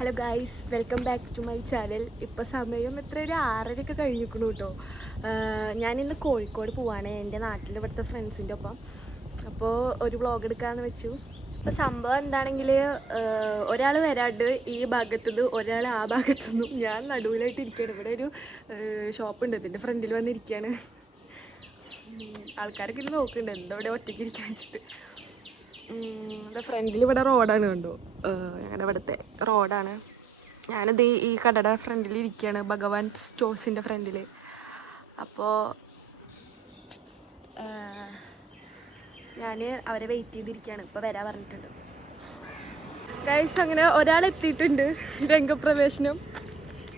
Hello guys welcome back to my channel ഇപ്പോൾ സമയം എത്ര? ഒരു ആറരയൊക്കെ കഴിഞ്ഞിരിക്കണു കേട്ടോ. ഞാനിന്ന് കോഴിക്കോട് പോവാണ്. എന്റെ നാട്ടിൽ ഇവിടുത്തെ ഫ്രണ്ട്സിന്റെ ഒപ്പം. അപ്പോൾ ഒരു വ്ളോഗ് എടുക്കാമെന്ന് വെച്ചു. അപ്പോൾ സംഭവം എന്താണെങ്കിൽ ഒരാൾ വരാണ്ട് ഈ ഭാഗത്തുനിന്ന് ഒരാൾ ആ ഭാഗത്തുനിന്നും ഞാൻ നടുവിലായിട്ട് ഇരിക്കുകയാണ്. ഇവിടെ ഒരു ഷോപ്പ് ഉണ്ട്. ഇതിന്റെ ഫ്രണ്ടിൽ വന്നിരിക്കുകയാണ്. ആൾക്കാരൊക്കെ ഇത് നോക്കുന്നുണ്ട്. എന്താ ഇവിടെ ഒറ്റയ്ക്ക് ഇരിക്കാൻ വെച്ചിട്ട്. ഇവിടെ ഫ്രണ്ടിൽ ഇവിടെ റോഡാണ് കണ്ടു. ഞങ്ങളുടെ ഇവിടുത്തെ റോഡാണ്. ഞാനത് ഈ- കടയുടെ ഫ്രണ്ടിൽ ഇരിക്കുകയാണ് ഭഗവാൻ സ്റ്റോഴ്സിന്റെ ഫ്രണ്ടിൽ അപ്പോൾ ഞാൻ അവരെ വെയിറ്റ് ചെയ്തിരിക്കുകയാണ് ഇപ്പോൾ വരാൻ പറഞ്ഞിട്ടുണ്ട്. ഗൈസ് അങ്ങനെ ഒരാൾ എത്തിയിട്ടുണ്ട് രംഗപ്രവേശനം.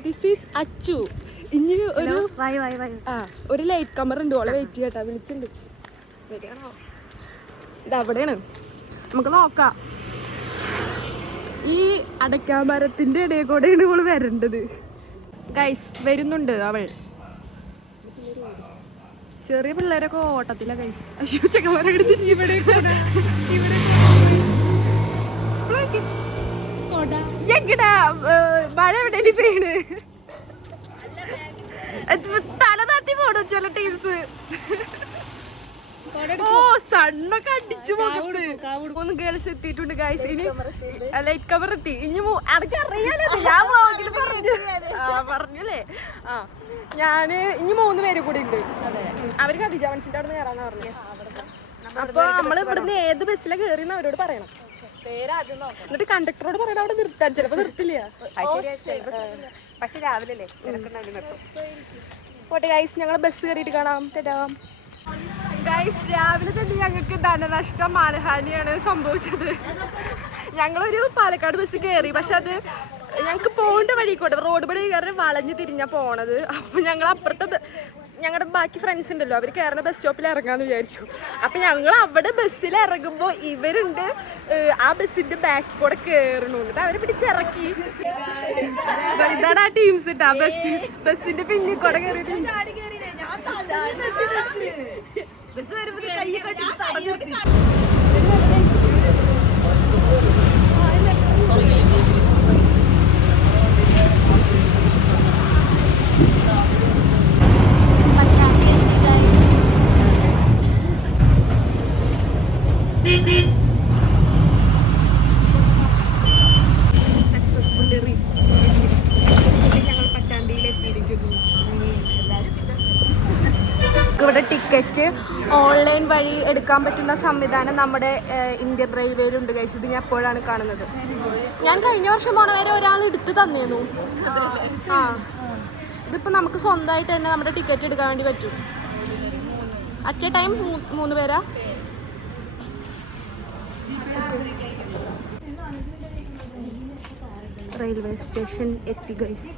This is Achu. ഇനി ഒരു വൈ വൈ വായി ആ ഒരു ലൈറ്റ് കമ്മർ ഉണ്ട്. ഓളെ വെയിറ്റ് ചെയ്യട്ടാ വിളിച്ചിട്ടുണ്ട്. വരികയാണോ? ഇത് അവിടെയാണ്. നമുക്ക് നോക്കാം. ഈ അടയ്ക്കാമരത്തിന്റെ ഇടയിൽ കൂടെയാണ് ഇവൾ വരേണ്ടത്. ഗൈസ് വരുന്നുണ്ട് അവൾ. ചെറിയ പിള്ളേരൊക്കെ ഓട്ടത്തില്ല ഗൈസ് അയ്യോ ചെക്കന്മാരെ ഇവിടെ മഴ എവിടെ പെയ്യണ്? തല താത്തി പോടും ചില ടീംസ് ഓ സണ്ണൊക്കെ അടിച്ചു മൂന്ന് ഗേൾസ് എത്തിയിട്ടുണ്ട് ഗൈസ് ഇനി ലൈറ്റ് കവർ എത്തി. ഇനി മൂ- അറിയാലോ ഞാൻ പറഞ്ഞു. ആ പറഞ്ഞല്ലേ? ആ ഞാൻ ഇനി മൂന്ന് പേര് കൂടി ഉണ്ട്. അവർക്ക് അവർ ഖദീജ മനസ്സിന്റെ അവിടെ നിന്ന് കയറാന്ന് പറഞ്ഞു അപ്പൊ നമ്മൾ ഇവിടുന്ന് ഏത് ബസ്സിലാണ് കയറിയെന്ന് അവരോട് പറയണം. എന്നിട്ട് കണ്ടക്ടറോട് പറയണം അവിടെ നിർത്താൻ ചിലപ്പോ നിർത്തില്ല. പക്ഷെ രാവിലെ പോട്ടെ ഗൈസ് ഞങ്ങൾ ബസ് കയറിയിട്ട് കാണാം. ടാം. ഗൈസ് രാവിലെ തന്നെ ഞങ്ങൾക്ക് ധനനഷ്ടം മാനഹാനിയാണ് സംഭവിച്ചത്. ഞങ്ങളൊരു പാലക്കാട് ബസ് കയറി പക്ഷെ അത് ഞങ്ങൾക്ക് പോകേണ്ട വഴി കൂടെ റോഡ് പടി കയറി വളഞ്ഞ് തിരിഞ്ഞാ പോണത്. അപ്പോൾ ഞങ്ങൾ അപ്പുറത്തെ ഞങ്ങളുടെ ബാക്കി ഫ്രണ്ട്സ് ഉണ്ടല്ലോ. അവർ കയറുന്ന ബസ് സ്റ്റോപ്പിൽ ഇറങ്ങാന്ന് വിചാരിച്ചു. അപ്പം ഞങ്ങൾ അവിടെ ബസ്സിൽ ഇറങ്ങുമ്പോൾ ഇവരുണ്ട് ആ ബസ്സിന്റെ ബാക്കിൽ കൂടെ കയറണു എന്നിട്ട് അവരെ പിടിച്ചിറക്കി ഇതാണ് ആ ടീംസ് ഇട്ടാ ബസ് ബസ്സിന്റെ പിന്നിൽ കൂടെ കയറിയിട്ട് ബസ് വരുമ്പോൾ കൈ കെട്ടി തടഞ്ഞു സക്സസ്ഫുള്ളി റീച്ച് ഞങ്ങൾ പട്ടാമ്പിയിൽ എത്തിയിരിക്കുന്നു ഇവിടെ ടിക്കറ്റ് ഓൺലൈൻ വഴി എടുക്കാൻ പറ്റുന്ന സംവിധാനം നമ്മുടെ ഇന്ത്യൻ റെയിൽവേയിലുണ്ട് കഴിച്ച് ഇത് ഞാൻ എപ്പോഴാണ് കാണുന്നത്. ഞാൻ കഴിഞ്ഞ വർഷം പോണ വരെ ഒരാൾ എടുത്ത് തന്നേന്നു. ആ. ഇതിപ്പോൾ നമുക്ക് സ്വന്തമായിട്ട് തന്നെ നമ്മുടെ ടിക്കറ്റ് എടുക്കാൻ വേണ്ടി പറ്റും. അറ്റ് എ ടൈം മൂന്ന് പേരാ? റെയിൽവേ സ്റ്റേഷൻ എത്തി ഗൈസ്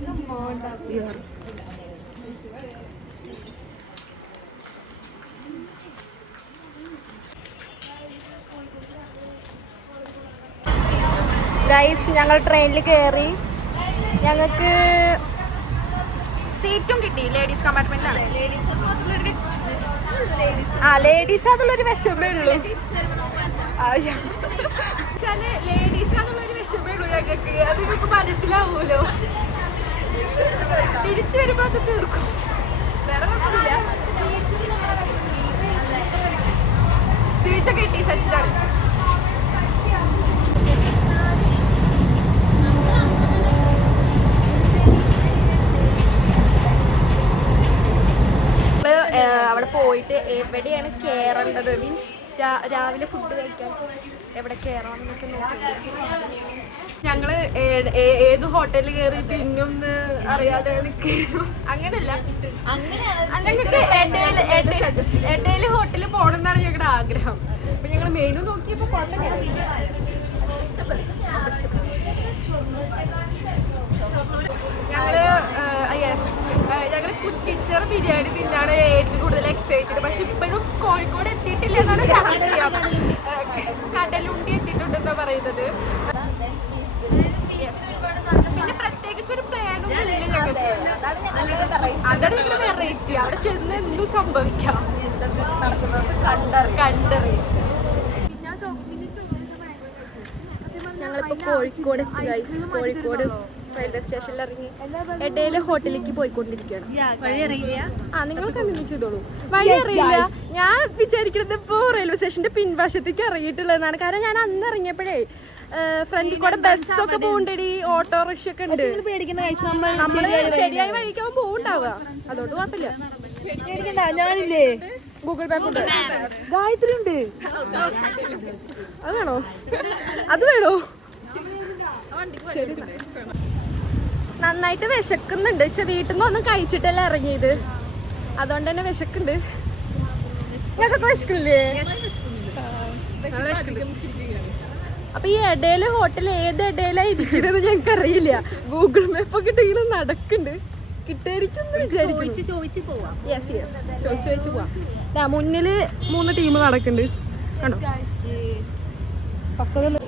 ഗൈസ് ഞങ്ങൾ ട്രെയിനിൽ കയറി ഞങ്ങൾക്ക് സീറ്റും കിട്ടി. ലേഡീസ് കമ്പാർട്ട്മെന്റിലാണ് ആ ലേഡീസ് അതുള്ളൊരു വിഷമേ ഉള്ളൂ. ചില ലേഡീസ് അതുള്ളൊരു വിഷമേ ഉള്ളൂ ഞങ്ങൾക്ക് അത് നിങ്ങൾക്ക് മനസ്സിലാവൂലോ തിരിച്ചു വരുമ്പോ അത് തീർക്കും. വേറെ കുഴപ്പമില്ല. സീറ്റൊക്കെ കിട്ടി സെറ്റാണ് പോയിട്ട് എവിടെയാണ് കയറേണ്ടത് മീൻസ് രാവിലെ ഫുഡ് കഴിക്കാൻ എവിടെ കയറണം എന്നൊക്കെ നോക്കി ഞങ്ങൾ ഏത് ഹോട്ടലിൽ കയറി തിന്നും അറിയാതെ അങ്ങനല്ല. അല്ലെങ്കിൽ ഹോട്ടലിൽ പോകണം എന്നാണ് ഞങ്ങളുടെ ആഗ്രഹം. അപ്പൊ ഞങ്ങൾ മെനു നോക്കിയപ്പോ ഞങ്ങൾ യെസ് കുറ്റിച്ചർ ബിരിയാണി തിന്നാണ് ഏറ്റവും കൂടുതൽ എക്സൈറ്റഡ് പക്ഷെ ഇപ്പോഴും കോഴിക്കോട് എത്തിയിട്ടില്ല എന്നാണ് ഏഹ് കടലുണ്ടി എത്തിയിട്ടുണ്ടെന്നാ പറയുന്നത്. പിന്നെ പ്രത്യേകിച്ച് ഒരു പ്ലാനൊന്നും ഇല്ല ഞങ്ങൾക്ക്. അതാണ് ഞങ്ങളുടെ വെറൈറ്റി അവിടെ ചെന്ന് എന്തും സംഭവിക്കാം. കണ്ടറിയാം. ഞങ്ങളിപ്പോ കോഴിക്കോട് എത്തി ഗൈസ് കോഴിക്കോട്. റെയിൽവേ സ്റ്റേഷനിൽ ഇറങ്ങി ഇടയിലെ ഹോട്ടലിലേക്ക് പോയിക്കൊണ്ടിരിക്കുകയാണ്. ആ നിങ്ങൾ കണ്ടിന്യൂ ചെയ്തോളൂ. വഴി അറിയില്ല. ഞാൻ വിചാരിക്കുന്നത് ഇപ്പോ റെയിൽവേ സ്റ്റേഷന്റെ പിൻവശത്തേക്ക് ഇറങ്ങിയിട്ടുള്ളതെന്നാണ് കാരണം ഞാൻ അന്ന് ഇറങ്ങിയപ്പോഴേ ഫ്രണ്ടിൽ കൂടെ ബസ്സൊക്കെ പോകണ്ടടി ഓട്ടോറിക്ഷ ഒക്കെ ഉണ്ട്. നമ്മൾ ശരിയായ വഴിക്കാവും പോകണ്ടാവുക അതുകൊണ്ട് കുഴപ്പമില്ല. ഞാനില്ലേ? ഗൂഗിൾ ഗായത്രി ഉണ്ട്. അത് വേണോ? അത് വേണോ? ശരി. നന്നായിട്ട് വിശക്കുന്നുണ്ട്. പക്ഷെ വീട്ടിൽ നിന്ന് ഒന്നും കഴിച്ചിട്ടല്ല ഇറങ്ങിയത്. അതുകൊണ്ട് തന്നെ വിശക്കുണ്ട് ഞങ്ങൾക്കൊക്കെ വിശക്കില്ലേ അപ്പൊ ഈ ഇടയിൽ ഹോട്ടൽ ഏത് ഇടയിലാ ഇരിക്കുന്നത് ഞങ്ങൾക്ക് അറിയില്ല ഗൂഗിൾ മാപ്പ് ഒക്കെ ഇട്ടിങ്ങനെ നടക്കുന്നുണ്ട്. കിട്ടായിരിക്കും യെസ് യെസ് ചോദിച്ചു ചോദിച്ചു പോവാം. മുന്നിൽ മൂന്ന് ടീം നടക്കുന്നുണ്ട്. കണ്ടോ? പക്കതല്ല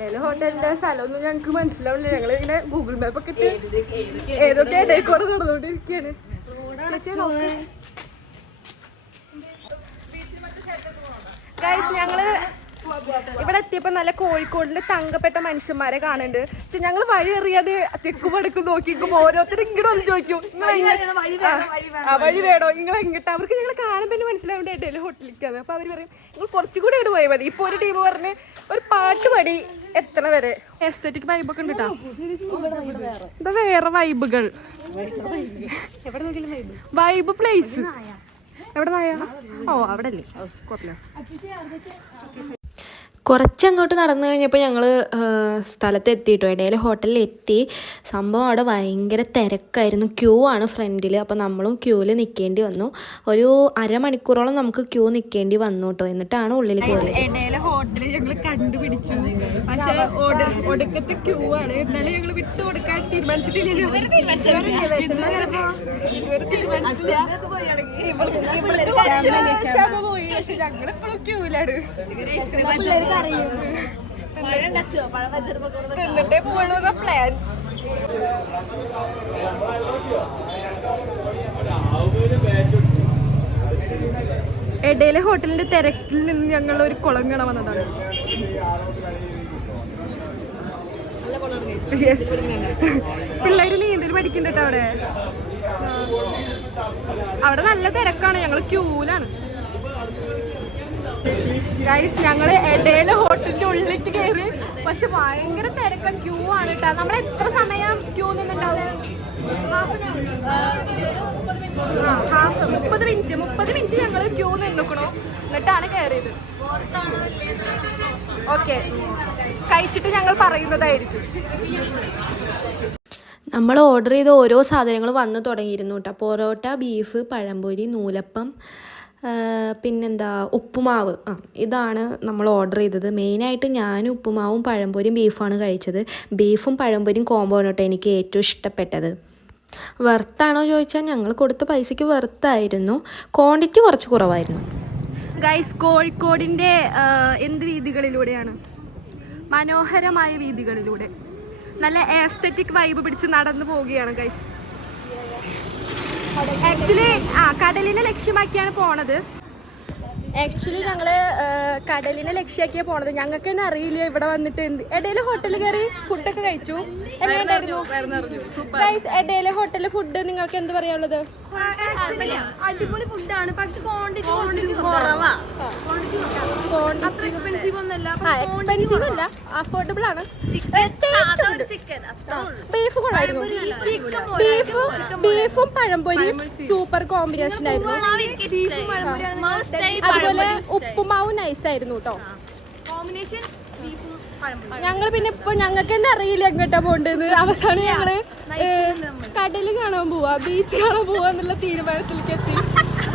ഇടയിലെ ഹോട്ടലിന്റെ സ്ഥലമൊന്നും ഞങ്ങൾക്ക് മനസ്സിലാവില്ല ഞങ്ങൾ ഇങ്ങനെ ഗൂഗിൾ മാപ്പ് ഒക്കെ ഇട്ട് ഏതൊക്കെ ഇടയിൽ കൂടെ നടന്നുകൊണ്ടിരിക്കുകയാണ് ചേച്ചി നോക്ക്. ഗൈസ് ഞങ്ങൾ ഇവിടെ എത്തിയപ്പോ നല്ല കോഴിക്കോടിന്റെ തങ്കപ്പെട്ട മനുഷ്യന്മാരെ കാണുന്നുണ്ട് പക്ഷെ ഞങ്ങൾ വഴി എറിയാതെ തെക്കും വടക്കും നോക്കിക്കും ഓരോരുത്തരും ഇങ്ങോട്ട് വന്ന് ചോദിക്കും "നിങ്ങൾ എങ്ങ- ആ, ആ വഴി വേണോ? നിങ്ങൾ എങ്ങോട്ട്? അവർക്ക് ഞങ്ങൾ കാണുമ്പോൾ തന്നെ മനസ്സിലാവേണ്ട ഡൽഹി ഹോട്ടലിലേക്കാണ് അപ്പൊ അവർ പറയും നിങ്ങൾ കുറച്ചുകൂടി അങ്ങോട്ട് പോയാൽ മതി. ഇപ്പൊ ഒരു ടീം പറഞ്ഞ് ഒരു പാട്ട് പാടി എത്ര വരെ. എസ്തറ്റിക് വൈബൊക്കെ ഉണ്ട് കേട്ടോ ഇത് വേറെ വൈബുകൾ വൈബ് പ്ലേസ് എവിടെ നായ? ഓ അവിടെ അല്ലേ? കുഴപ്പമില്ല കുറച്ചങ്ങോട്ട് നടന്നു കഴിഞ്ഞപ്പോൾ ഞങ്ങൾ സ്ഥലത്ത് എത്തിയിട്ടോ ഇടയിൽ ഹോട്ടലിൽ എത്തി സംഭവം അവിടെ ഭയങ്കര തിരക്കായിരുന്നു. ക്യൂ ആണ് ഫ്രണ്ടിൽ അപ്പോൾ നമ്മളും ക്യൂവിൽ നിൽക്കേണ്ടി വന്നു. ഒരു അരമണിക്കൂറോളം നമുക്ക് ക്യൂ നിൽക്കേണ്ടി വന്നു കേട്ടോ എന്നിട്ടാണ് ഉള്ളിൽ കയറിയത് ഇടയിലെ ഹോട്ടൽ ഞങ്ങൾ കണ്ടുപിടിച്ചു. പക്ഷേ ഒടു- ഒടുക്കത്തെ ക്യൂ ആണ്. എന്നാലും ഞങ്ങൾ വിട്ടു കൊടുക്കാൻ തീരുമാനിച്ചിട്ടില്ലല്ലോ. പോയി. പക്ഷെ ഞങ്ങളിപ്പോഴും ക്യൂവിലാണ് എന്നിട്ടേ പോകണു പ്ലാൻ ഇടയിലെ ഹോട്ടലിന്റെ തിരക്കിൽ നിന്ന് ഞങ്ങൾ ഒരു കുളം Yes. പിള്ളേര് നീന്തൽ പഠിക്കണ്ടട്ടോ അവിടെ. അവിടെ നല്ല തിരക്കാണ് ഞങ്ങൾ ക്യൂലാണ് ഗൈസ് ഞങ്ങൾ ഇടയിലെ ഹോട്ടലിന്റെ ഉള്ളിലേക്ക് കയറി പക്ഷെ ഭയങ്കര തിരക്കം ക്യൂ ആണ് കേട്ടോ നമ്മൾ എത്ര സമയം ക്യൂ നിന്നുണ്ടാവും half, മുപ്പത് മിനിറ്റ് മുപ്പത് മിനിറ്റ് ഞങ്ങൾ ക്യൂ നിന്നിക്കണു. എന്നിട്ടാണ് കയറിയത് ഓക്കെ കഴിച്ചിട്ട് ഞങ്ങൾ പറയുന്നതായിരിക്കും. നമ്മൾ ഓർഡർ ചെയ്ത ഓരോ സാധനങ്ങളും വന്നു തുടങ്ങിയിരുന്നു കേട്ടോ പൊറോട്ട ബീഫ് പഴംപൊരി നൂലപ്പം പിന്നെന്താ ഉപ്പുമാവ്. ആ ഇതാണ് നമ്മൾ ഓർഡർ ചെയ്തത്. മെയിനായിട്ട് ഞാനും ഉപ്പുമാവും പഴംപൊരിയും ബീഫുമാണ് കഴിച്ചത്. ബീഫും പഴംപൊരിയും ആണ് കേട്ടോ എനിക്ക് ഏറ്റവും ഇഷ്ടപ്പെട്ടത്. വെർത്താണോ ചോദിച്ചാൽ ഞങ്ങൾ കൊടുത്ത പൈസയ്ക്ക് വെർത്തായിരുന്നു ക്വാണ്ടിറ്റി കുറച്ച് കുറവായിരുന്നു. ഗൈസ് കോഴിക്കോടിന്റെ എന്ത് വീതികളിലൂടെയാണ്? മനോഹരമായ വീതികളിലൂടെ. നല്ല ആസ്തറ്റിക് വൈബ് പിടിച്ച് നടന്നു പോവുകയാണ് ഗൈസ് ആക്ച്വലി ആ കടലിനെ ലക്ഷ്യമാക്കിയാണ് പോണത്. ആക്ച്വലി ഞങ്ങൾ കടലിനെ ലക്ഷ്യമാക്കിയാ പോണത്. ഞങ്ങൾക്ക് തന്നെ അറിയില്ല ഇവിടെ വന്നിട്ട് എന്ത്. ഇടയിൽ ഹോട്ടലിൽ കയറി ഫുഡൊക്കെ കഴിച്ചു. എങ്ങനെയുണ്ടായിരുന്നു ഹോട്ടലിലെ ഫുഡ് നിങ്ങൾക്ക് എന്ത് പറയാനുള്ളത്? അടിപൊളി ഫുഡാണ് പക്ഷെ എക്സ്പെൻസീവ് ഒന്നല്ല ആ എക്സ്പെൻസീവ് അല്ല അഫോർഡബിൾ ആണ് ചിക്കൻ ബീഫ് കൊള്ളായിരുന്നു ബീഫും ബീഫും പഴംപൊരിയും സൂപ്പർ കോമ്പിനേഷൻ ആയിരുന്നു. അതുപോലെ ഉപ്പുമാവും നൈസ് ആയിരുന്നു കേട്ടോ. കോമ്പിനേഷൻ ഞങ്ങൾ പിന്നെ ഇപ്പൊ ഞങ്ങൾക്ക് തന്നെ അറിയില്ല എങ്ങോട്ടാ പോണ്ടത് അവസാനം ഞങ്ങൾ കടൽ കാണാൻ പോവാ. ബീച്ച് കാണാൻ പോവാ എന്നുള്ള തീരുമാനത്തിലേക്ക് എത്തി.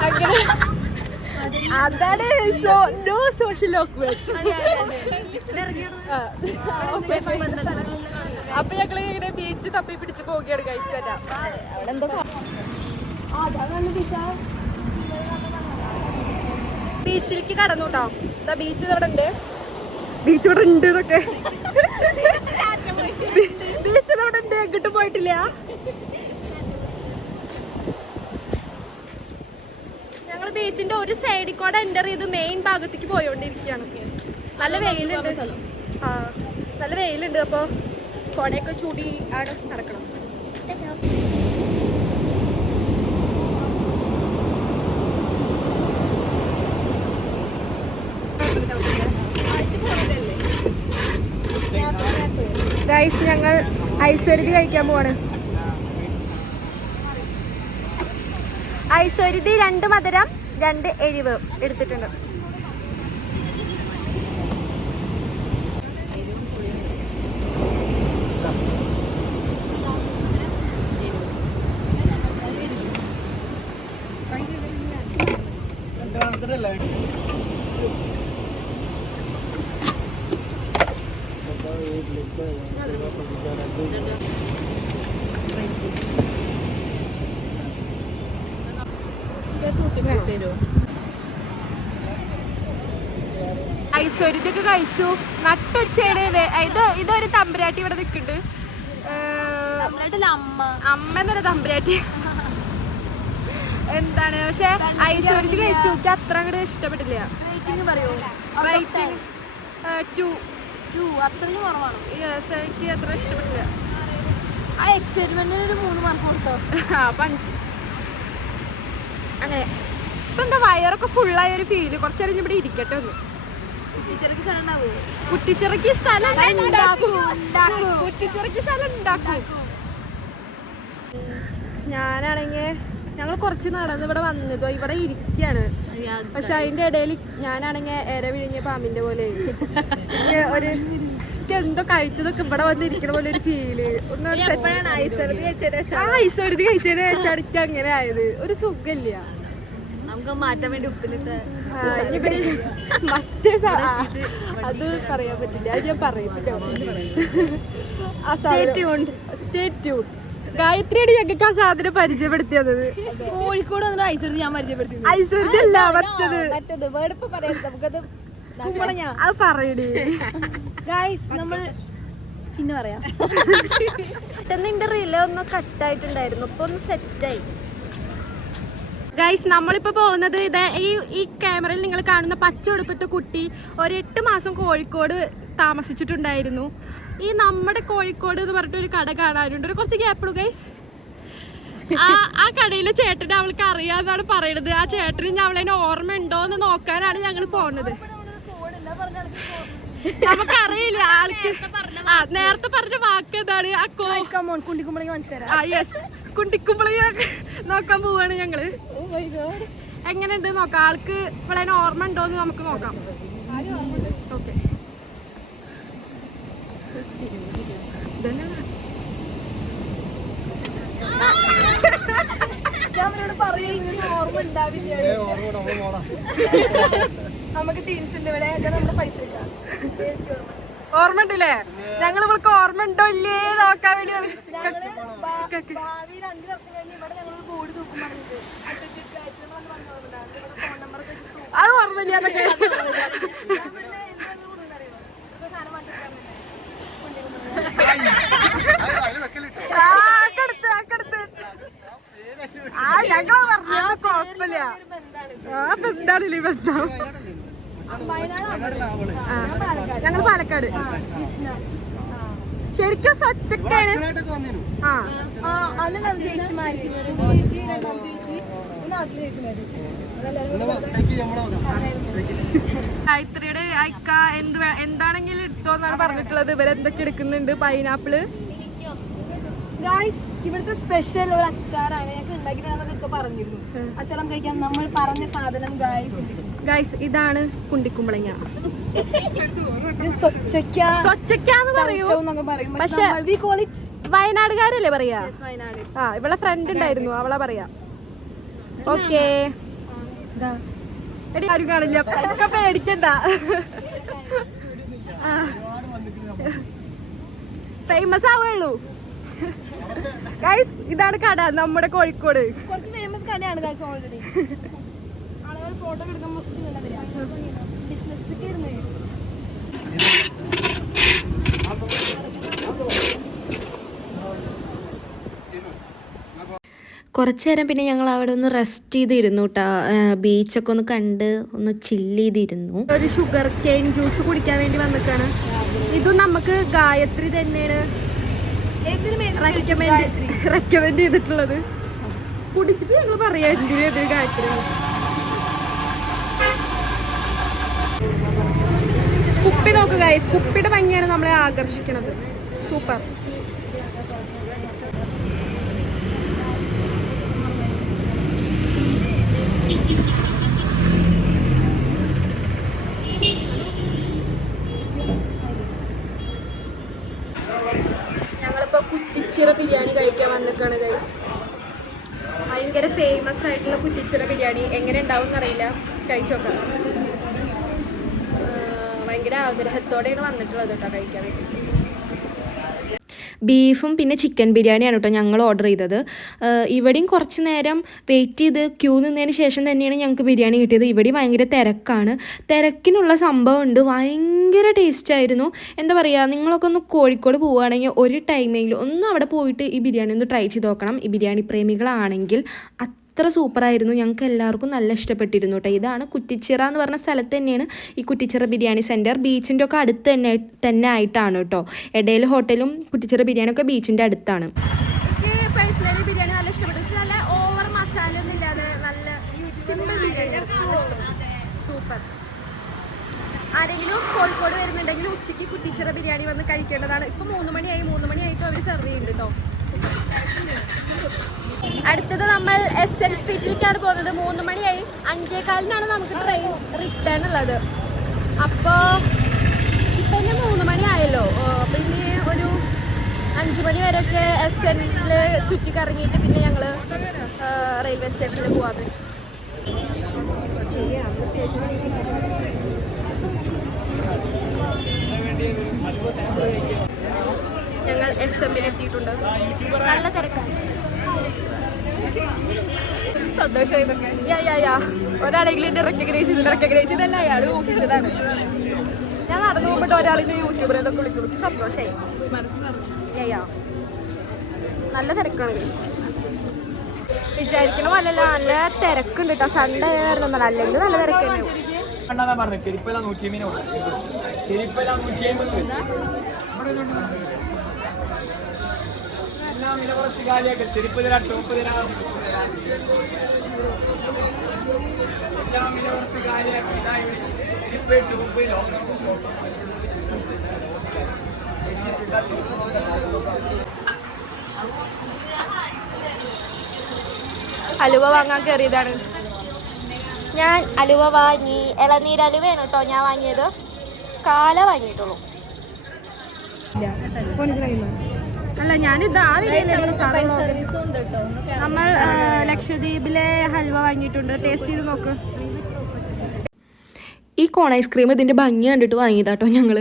അങ്ങനെ. അതാണ് നോ സോഷ്യൽ അപ്പൊ ഞങ്ങൾ ഇങ്ങനെ ബീച്ച് തപ്പി പിടിച്ച് പോവുകയാണ് കഴിച്ചു തരാം അവിടെ എന്തോ ബീച്ചിലേക്ക് കടന്നു കേട്ടോ ബീച്ച് ഇവിടെ ഉണ്ട്. ബീച്ച് ഇവിടെ ഉണ്ട് എന്നൊക്കെ ബീച്ച് അവിടെ ഉണ്ട് എങ്ങോട്ട് പോയിട്ടില്ല. ഞങ്ങൾ ബീച്ചിന്റെ ഒരു സൈഡിൽ കൂടെ എന്റർ ചെയ്ത് മെയിൻ ഭാഗത്തേക്ക് പോയോണ്ടിരിക്കുകയാണ്. നല്ല വെയിലുണ്ട്. ആ നല്ല വെയിലുണ്ട്. അപ്പോൾ കൊടയൊക്കെ ചൂടി ആണ് നടക്കണം. ഗൈസ് ഞങ്ങൾ ഐശ്വര്യതി കഴിക്കാൻ പോവാണ്. ഐശ്വര്യതി രണ്ട് മധുരം രണ്ട് എരിവ് എടുത്തിട്ടുണ്ട്. ഐശ്വര്യതൊക്കെ കഴിച്ചു. നട്ടുച്ചയുടെ വേ- ഇത് ഇതൊരു തമ്പുരാട്ടി ഇവിടെ നിൽക്കുന്നുണ്ട്. അമ്മ. എന്നൊരു തമ്പുരാട്ടി. എന്താണ്? പക്ഷെ ഐശ്വര്യത്തിൽ കഴിച്ചു. എനിക്ക് അത്ര അങ്ങോട്ട് ഇഷ്ടപ്പെട്ടില്ല. Rating two. ടു. അത്രയും കുറവാണ്? എനിക്ക് അത്ര ഇഷ്ടപ്പെട്ടില്ല. ആ എക്സൈറ്റ്മെന്റിന് ഒരു മൂന്ന് മാർക്ക് കൊടുത്തോ? ആ പഞ്ച് അങ്ങനെ. ഇപ്പൊ എന്താ വയറൊക്കെ ഫുള്ളായ ഒരു ഫീൽ കുറച്ചേരം ഇവിടെ ഇരിക്കട്ടെ ഒന്ന്. കുറ്റിച്ചിറക്കി സ്ഥലം കുറ്റിച്ചിറക്കി സ്ഥലം ഉണ്ടാക്കും, ഞാനാണെങ്കിൽ ഞങ്ങൾ കുറച്ച് നടന്ന് ഇവിടെ വന്നതോ ഇവിടെ ഇരിക്കുകയാണ് പക്ഷെ അതിന്റെ ഇടയിൽ ഞാനാണെങ്കിൽ എര വിഴിഞ്ഞ പാമ്പിന്റെ പോലെ. ഒരു എന്തോ കഴിച്ചതൊക്കെ ഇവിടെ വന്ന് ഇരിക്കണ പോലെ ഒരു ഫീൽ ഒന്ന് ഐസ് കഴിച്ചതിന് ശേഷം? അടിക്കാൻ അങ്ങനെ ആയത്. ഒരു സുഖമില്ല. നമുക്ക് മാറ്റാൻ വേണ്ടി ഉപ്പിലിട്ട് മറ്റേ അത് പറയാൻ പറ്റില്ല. അത് ഞാൻ പറയും. സ്റ്റേ ട്യൂൺ ഗായത്രിയാണ് ഞങ്ങൾക്ക് ആ സാധനം പരിചയപ്പെടുത്തിയത്. കോഴിക്കോട് വന്ന ഐശ്വര്യതി ഞാൻ പരിചയപ്പെടുത്തി. ഐശ്വര്യ അല്ല മറ്റത്. മറ്റത്. വേർഡിപ്പ് പറയാം. നമുക്കത് അത് പറയടി. ഗായ്സ് നമ്മൾ പിന്നെ പറയാം. ഇന്റർവ്യൂ ഇല്ല ഒന്ന് കട്ടായിട്ടുണ്ടായിരുന്നു ഇപ്പൊ ഒന്ന് സെറ്റായി ഗൈസ് നമ്മളിപ്പോൾ പോകുന്നത് ഇത് ഈ ഈ ക്യാമറയിൽ നിങ്ങൾ കാണുന്ന പച്ച ഉടുപ്പത്തെ കുട്ടി ഒരു എട്ട് മാസം കോഴിക്കോട് താമസിച്ചിട്ടുണ്ടായിരുന്നു. ഈ നമ്മുടെ കോഴിക്കോട് എന്ന് പറഞ്ഞിട്ട് ഒരു കട കാണാനുണ്ട്. ഒരു കുറച്ച് ഗ്യാപ്പിടു ഗൈസ് ആ ആ കടയിലെ ചേട്ടനെ അവൾക്ക് അറിയാമെന്നാണ് പറയണത്. ആ ചേട്ടന് അവളതിന് ഓർമ്മ ഉണ്ടോ എന്ന് നോക്കാനാണ് ഞങ്ങൾ പോകുന്നത് നമുക്കറിയില്ല ആൾക്ക് നേരത്തെ പറഞ്ഞ വാക്ക് എന്താണ്? ആ കോ കുണ്ടിക്കുമ്പോഴേക്ക് മനസ്സിലായി കുണ്ടിക്കുമ്പളി നോക്കാൻ പോവാണ് ഞങ്ങൾ. എങ്ങനെയുണ്ട് നോക്കാം. ആൾക്ക് ഇവളെ ഓർമ്മ ഉണ്ടോ എന്ന് നമുക്ക് നോക്കാം. ഓക്കെ. നമുക്ക് ടീംസ് ഉണ്ട് ഇവിടെ. നമ്മുടെ പൈസ ഇല്ല. എനിക്ക് ഓർമ്മ ഓർമ്മ ഉണ്ടല്ലേ ഞങ്ങൾ ഇവൾക്ക് ഓർമ്മ ഉണ്ടോ ഇല്ലേ നോക്കാൻ വേണ്ടി അത് ഓർമ്മയില്ല അതൊക്കെ. പറഞ്ഞ ആ ഞങ്ങൾ പറഞ്ഞു കുഴപ്പമില്ല. ആ ബന്ധാണില്ലേ ബന്ധം. ഞങ്ങൾ പാലക്കാട്. ശരിക്കും സ്വച്ഛക്കാണ് ആ. ഗായത്രിയുടെ അയക്ക എന്ത് എന്താണെങ്കിലും എടുത്തോന്നാണ് പറഞ്ഞിട്ടുള്ളത്. ഇവരെന്തൊക്കെ എടുക്കുന്നുണ്ട്? പൈനാപ്പിൾ ഗായ്സ് ഇവിടുത്തെ സ്പെഷ്യൽ ഒരു അച്ചാറാണ്. ഞങ്ങൾക്ക് ഉണ്ടാക്കിയിട്ടാണെന്നൊക്കെ പറഞ്ഞിരുന്നു. അച്ചാറം കഴിക്കാൻ നമ്മൾ പറഞ്ഞ സാധനം ഗായ്സ് ഗായ്സ് ഇതാണ് കുണ്ടിക്കുമ്പളങ്ങ. വയനാടുകാരല്ലേ പറയാ? ആ ഇവളെ ഫ്രണ്ട് ഉണ്ടായിരുന്നു അവളെ പറയാ. ഓക്കേ ആരും കാണില്ല. പേടിക്കണ്ട. ഫേമസ് ആവുള്ളൂ ഗൈസ് ഇതാണ് കട നമ്മുടെ കോഴിക്കോട്. കുറച്ച് ഫേമസ് കടയാണ് ഗൈസ് ഓൾറെഡി ആളുകൾ ഫോട്ടോ എടുക്കാൻ മസ്റ്റ് ബിസിനസ് കിട്ടിയിരുന്നു കുറച്ച് നേരം പിന്നെ ഞങ്ങൾ അവിടെ ഒന്ന് റെസ്റ്റ് ചെയ്തിരുന്നു കേട്ടോ ബീച്ചൊക്കെ ഒന്ന് കണ്ട് ഒന്ന് ചില്ല് ചെയ്തിരുന്നു. ഒരു ഷുഗർ കെയിൻ ജ്യൂസ് കുടിക്കാൻ വേണ്ടി വന്നിട്ടാണ് ഇത് നമുക്ക് ഗായത്രി തന്നെയാണ്. റെക്കമെൻഡ് ചെയ്തിട്ടുള്ളത്? കുടിച്ചിട്ട് ഞങ്ങൾ പറയാ ഗായത്രി. കുപ്പി നോക്കുക കുപ്പിയുടെ ഭംഗിയാണ് നമ്മളെ ആകർഷിക്കുന്നത് സൂപ്പർ കുറ്റിച്ചിറ ബിരിയാണി കഴിക്കാൻ വന്നിക്കാണ് ഗൈസ് ഭയങ്കര ഫേമസ് ആയിട്ടുള്ള കുറ്റിച്ചിറ ബിരിയാണി എങ്ങനെ ഉണ്ടാവും എന്നറിയില്ല. കഴിച്ചോക്കാം ഭയങ്കര ആഗ്രഹത്തോടെയാണ് വന്നിട്ടുള്ളത് കേട്ടോ കഴിക്കാൻ വേണ്ടി ബീഫും പിന്നെ ചിക്കൻ ബിരിയാണിയാണ് കേട്ടോ ഞങ്ങൾ ഓർഡർ ചെയ്തത്. ഇവിടെയും കുറച്ച് നേരം വെയിറ്റ് ചെയ്ത് ക്യൂ നിന്നതിന് ശേഷം തന്നെയാണ് ഞങ്ങൾക്ക് ബിരിയാണി കിട്ടിയത്. ഇവിടെയും ഭയങ്കര തിരക്കാണ്. തിരക്കിനുള്ള സംഭവം ഉണ്ട്. ഭയങ്കര ടേസ്റ്റ് ആയിരുന്നു. എന്താ പറയുക നിങ്ങളൊക്കെ ഒന്ന് കോഴിക്കോട് പോവുകയാണെങ്കിൽ ഒരു ടൈമെങ്കിലും ഒന്ന് അവിടെ പോയിട്ട് ഈ ബിരിയാണി ഒന്ന് ട്രൈ ചെയ്ത് നോക്കണം. ഈ ബിരിയാണി പ്രേമികളാണെങ്കിൽ അത്ര സൂപ്പറായിരുന്നു. ഞങ്ങൾക്ക് എല്ലാവർക്കും നല്ല ഇഷ്ടപ്പെട്ടിരുന്നു കേട്ടോ ഇതാണ് കുറ്റിച്ചിറ എന്ന് പറഞ്ഞ സ്ഥലത്ത് തന്നെയാണ് ഈ കുറ്റിച്ചിറ ബിരിയാണി സെന്റർ ബീച്ചിന്റെ ഒക്കെ അടുത്ത് തന്നെ തന്നെ ആയിട്ടാണ് കേട്ടോ ഇടയിൽ ഹോട്ടലും കുറ്റിച്ചിറ ബിരിയാണി ഒക്കെ ബീച്ചിന്റെ അടുത്താണ്. പേഴ്സണലി ബിരിയാണി നല്ല ഇഷ്ടപ്പെട്ടു. പക്ഷെ നല്ല ഓവർ മസാല ഒന്നും ഇല്ലാതെ നല്ല സിമ്പിൾ ബിരിയാണി സൂപ്പർ ആരെങ്കിലും കോഴിക്കോട് വരുന്നുണ്ടെങ്കിൽ ഉച്ചയ്ക്ക് കുറ്റിച്ചിറ ബിരിയാണി വന്ന് കഴിക്കേണ്ടതാണ്. ഇപ്പൊ മൂന്ന് മണിയായി മൂന്ന് മണിയായിട്ട് അവർ സെർവ് ചെയ്യുന്നുണ്ട് കേട്ടോ അടുത്തത് നമ്മൾ എസ് എൻ സ്ട്രീറ്റിലേക്കാണ് പോകുന്നത്. മൂന്ന് മണിയായി. അഞ്ചേകാലിനാണ് നമുക്ക് ട്രെയിൻ റിട്ടേൺ ഉള്ളത്. അപ്പോൾ ഇപ്പം തന്നെ മൂന്ന് മണിയായല്ലോ. അപ്പം ഇനി ഒരു അഞ്ച് മണി വരെയൊക്കെ എസ് എനിൽ ചുറ്റി കറങ്ങിയിട്ട് പിന്നെ ഞങ്ങൾ റെയിൽവേ സ്റ്റേഷനിൽ പോകാൻ വെച്ചു. ഞങ്ങൾ എസ് എമ്മിൽ എത്തിയിട്ടുണ്ട്. നല്ല തിരക്കാണ്. യാ, യാ, യാ. ഒരാളെങ്കിലും എന്നെ റെക്കഗ്നൈസ് ചെയ്തില്ല റെക്കഗ്നൈസ് ചെയ്തല്ല അയാൾ ഊഹിച്ചതാണ്. ഞാൻ നടന്നു പോകുമ്പോൾ ഒരാളിനെ യൂട്യൂബറിലൊക്കെ വിളിക്കും എനിക്ക് സന്തോഷമായി യാ, യാ. നല്ല തിരക്കാണ് guys. വിചാരിക്കണ പോലല്ല നല്ല തിരക്കുണ്ട് കേട്ടോ സൺഡേ ആയിരുന്നു. അല്ലെങ്കിൽ നല്ല തിരക്കുണ്ട് തന്നെ. കണ്ടാ പറഞ്ഞു ചെരിപ്പല നൂറ്റി അമ്പതിന് കൊടുക്കും ചെരിപ്പല നൂറ്റി അമ്പത് എല്ലാം വില കുറച്ച് കാലിയൊക്കെ ചെരുപ്പ് തരാം ടോപ്പ് തരാം ചെരുപ്പ് ടോപ്പ് അലുവ വാങ്ങാൻ കയറിയതാണ് ഞാൻ അലുവ വാങ്ങി ഇളനീര് അലുവയാണ് കേട്ടോ ഞാൻ വാങ്ങിയത്. കാല വാങ്ങിയിട്ടുള്ളൂ. അല്ല ഞാനിത് ആ കേട്ടോ നമ്മൾ ലക്ഷദ്വീപിലെ ഹൽവ വാങ്ങിയിട്ടുണ്ട്. ടേസ്റ്റ് ചെയ്ത് നോക്ക്. ഈ കോൺ ഐസ്ക്രീം ഇതിന്റെ ഭംഗി കണ്ടിട്ട് വാങ്ങിയതാട്ടോ ഞങ്ങൾ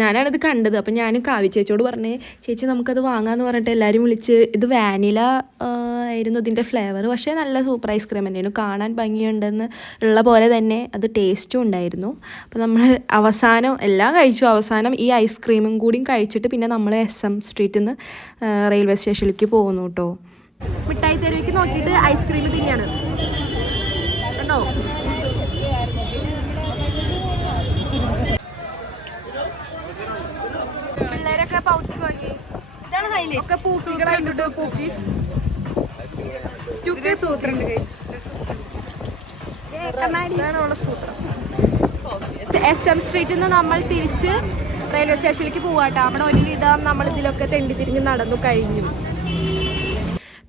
ഞാനാണിത് കണ്ടത്. അപ്പം ഞാൻ കാവ്യ ചേച്ചിയോട് പറഞ്ഞ് ചേച്ചി നമുക്കത് വാങ്ങാമെന്ന് പറഞ്ഞിട്ട് എല്ലാവരും വിളിച്ച് ഇത് വാനില ആയിരുന്നു ഇതിന്റെ ഫ്ലേവർ. പക്ഷേ നല്ല സൂപ്പർ ഐസ്ക്രീം തന്നെയായിരുന്നു. കാണാൻ ഭംഗിയുണ്ടെന്ന് ഉള്ള പോലെ തന്നെ അത് ടേസ്റ്റും ഉണ്ടായിരുന്നു. അപ്പോൾ നമ്മൾ അവസാനം എല്ലാം കഴിച്ചു. അവസാനം ഈ ഐസ്ക്രീമും കൂടിയും കഴിച്ചിട്ട് പിന്നെ നമ്മൾ എസ് എം സ്ട്രീറ്റിൽ നിന്ന് റെയിൽവേ സ്റ്റേഷനിലേക്ക് പോകുന്നു കേട്ടോ. മിഠായി തെരുവിക്ക് നോക്കിയിട്ട് ഐസ്ക്രീം തിന്നാണ് കണ്ടോ പിള്ളേരൊക്കെ പൗച്ച് വാങ്ങി ഇതാണ് ഹൈലൈറ്റ് ഒക്കെ പൂക്കികളായിട്ടുണ്ട് പൂക്കീസ് സൂത്രണ്ട് എസ് എം സ്ട്രീറ്റിൽ നിന്ന് നമ്മൾ തിരിച്ച് റെയിൽവേ സ്റ്റേഷനിലേക്ക് പോവാട്ടോ. അവിടെ ഒരുവിധം നമ്മൾ ഇതിലൊക്കെ തെണ്ടി തിരിഞ്ഞ് നടന്നു കഴിഞ്ഞു.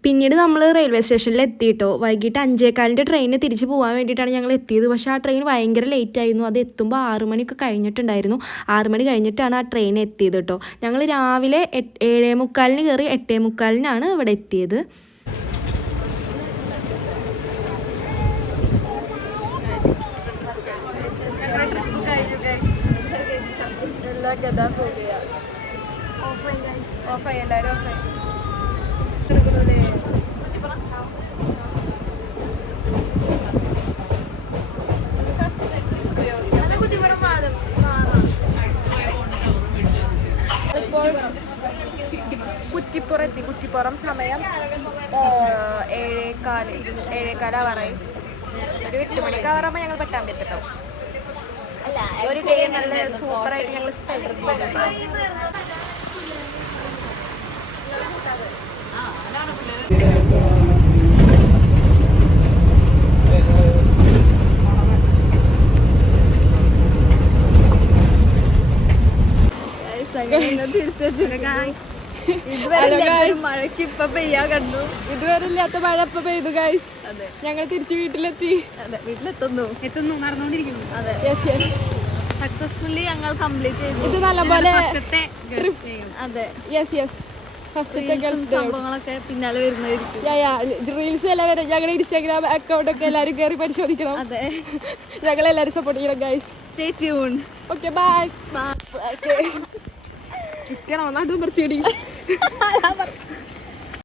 പിന്നീട് നമ്മൾ റെയിൽവേ സ്റ്റേഷനിൽ എത്തിയിട്ടോ വൈകിട്ട് അഞ്ചേക്കാലിന്റെ ട്രെയിന് തിരിച്ച് പോകാൻ വേണ്ടിയിട്ടാണ് ഞങ്ങൾ എത്തിയത്. പക്ഷേ ആ ട്രെയിൻ ഭയങ്കര ലേറ്റ് ആയിരുന്നു. അത് എത്തുമ്പോൾ ആറ് മണിയൊക്കെ കഴിഞ്ഞിട്ടുണ്ടായിരുന്നു. ആറ് മണി കഴിഞ്ഞിട്ടാണ് ആ ട്രെയിൻ എത്തിയത് കേട്ടോ ഞങ്ങൾ രാവിലെ ഏഴേ മുക്കാലിന് കയറി എട്ടേ മുക്കാലിനാണ് ഇവിടെ എത്തിയത്. എല്ലാ ഗത പോകുക ഓഫായി എല്ലാവരും ഓഫായി ഇപ്പോൾ കുറ്റിപ്പുറം സമയം ഏഴേക്കാൽ ഏഴേകാൽ പറയും ഒരു എട്ട് മണിയൊക്കെ ആവാറാകുമ്പോൾ ഞങ്ങൾ പെട്ടാൻ പറ്റട്ടോ ഒരു ഡേ നല്ല സൂപ്പറായിട്ട് ഞങ്ങൾ സ്പെൻഡ് ചെയ്തിട്ടുണ്ട് മഴക്ക് ഇപ്പൊ പെയ്യാ കണ്ടു ഇതുവരെ ഇല്ലാത്ത മഴ ഇപ്പൊ പെയ്തു ഗൈസ് ഞങ്ങൾ തിരിച്ചു വീട്ടിലെത്തി. വീട്ടിലെത്തുന്നു. എത്തുന്നു നടന്നുകൊണ്ടിരിക്കുന്നു. അതെ. യെസ് യെസ് സക്സസ്ഫുള്ളി ഞങ്ങൾ കംപ്ലീറ്റ് ചെയ്തു. ഇത് നല്ലപോലെ അതെ. യെസ് യെസ് ഫസ്റ്റത്തെ ഗേൾസ് ഡേ സംഭവങ്ങളൊക്കെ പിന്നാലെ വരുന്നതായിരിക്കും. റീൽസ് എല്ലാം വരെ ഞങ്ങളുടെ ഇൻസ്റ്റാഗ്രാം അക്കൗണ്ട് ഒക്കെ എല്ലാവരും കയറി പരിശോധിക്കണം. അതെ. ഞങ്ങൾ എല്ലാരും സപ്പോർട്ട് ചെയ്യണം guys stay tune okay bye ഇരിക്കണോ. നടും നിർത്തിയടി.